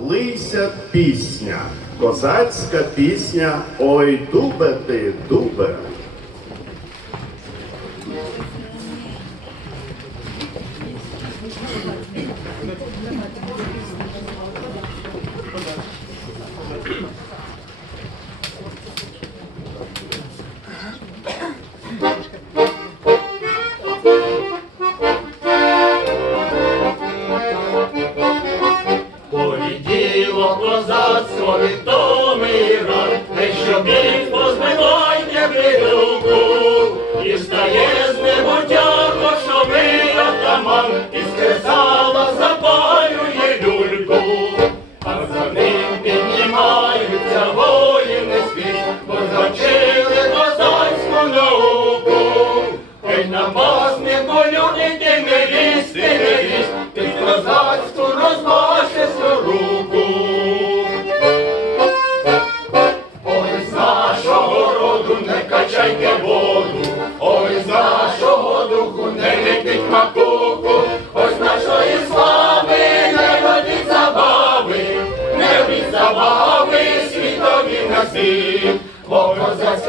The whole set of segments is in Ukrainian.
Лися пісня, козацька пісня, ой дубе ти, дубе. つをると。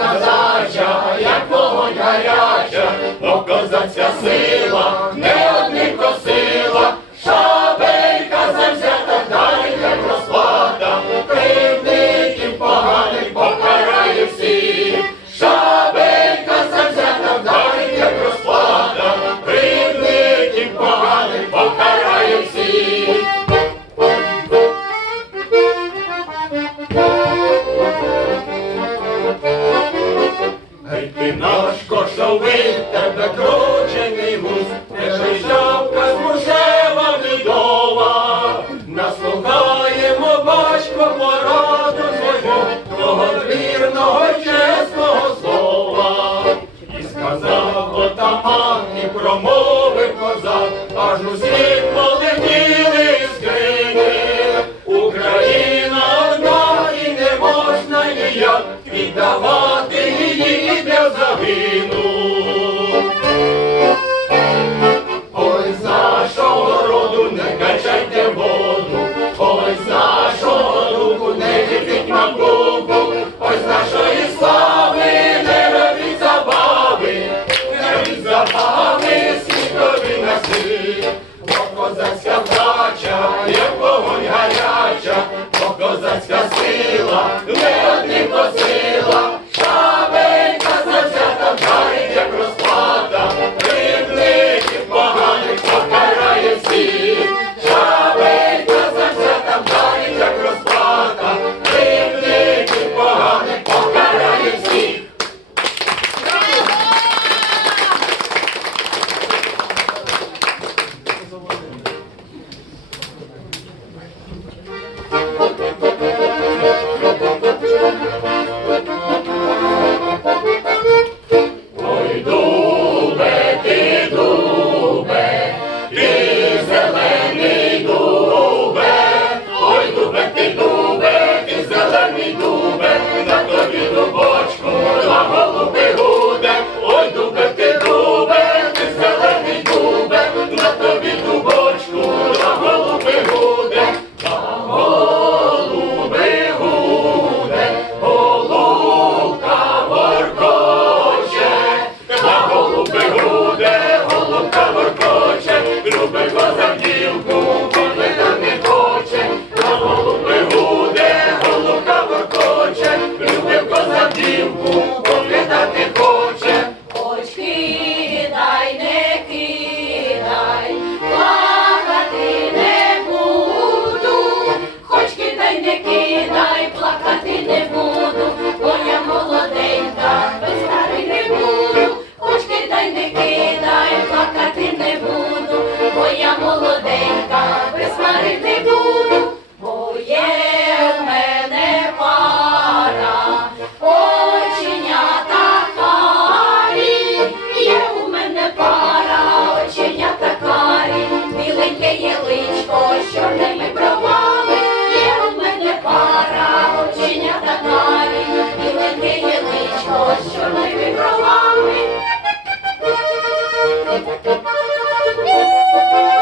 감사합니다. кошовий, та накручений гус, де життя з мушева відома. Наслухаємо батько пораду свого, того вірного чесного слова. І сказав отаман, і промовив козак, аж усі полетіли з. Україна одна і не можна ніяк віддавати її для загину. Thank you.